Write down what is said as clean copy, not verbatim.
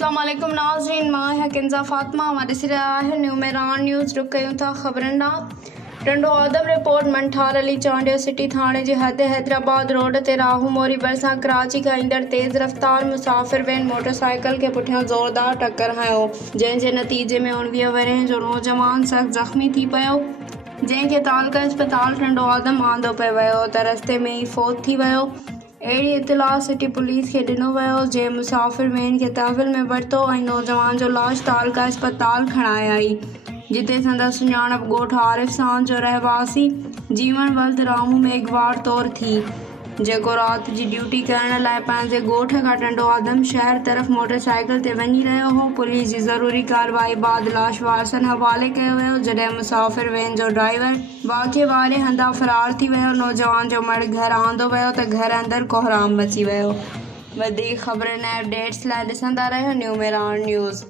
अस्सलाम वालेकुम नाज़रीन, मां है किंजा फातिमा। हमारे सिरे है न्यूमेरान न्यूज़ रुक कयूं था ख़बरनि ॾांहुं। टंडो आदम रिपोर्ट मंठार अली चांडियो सिटी थाणे जे हद हैदराबाद रोड ते राहू मोरी भरिसां कराची खां ईंदड़ तेज़ रफ़्तार मुसाफ़िर वैन मोटरसाइकिल खे पुठियां ज़ोरदार टक्कर हयो, जंहिंजे नतीजे में 19 वरह जो नौजवान सख़्त ज़ख़्मी थी पियो, जंहिंखे तालका अस्पताल टंडो आदम आंदो पियो वियो त रस्ते में ई फ़ौत थी वियो। अहिड़ी इतलाह सिटी पुलिस खे ॾिनो वियो, जंहिं मुसाफ़िर वैन खे तहवील में वरितो ऐं नौजवान जो लाश तालका अस्पताल खणाए आई, जिते संदसि सुञाणप ॻोठ आरिफ सांझ जो रहवासी जीवन वल्द रामू में अगवार तौर थी, जेको राति जी ड्यूटी करण लाइ पंहिंजे ॻोठ खां टंडो आदम शहर तरफ़ मोटरसाइकिल ते वञी रहियो हो। पुलिस जी ज़रूरी कार्रवाई बाद लाश वारसनि हवाले कयो वियो, जॾहिं मुसाफ़िर वैन जो ड्राइवर वाक़िए वारे हंधा फ़रार थी वियो। नौजवान जो मर्द घर आंदो वियो त घर अंदरि कोहराम मची वियो। वधीक ख़बरनि ऐं अपडेट्स लाइ ॾिसंदा रहियो न्यूमेरान न्यूज़।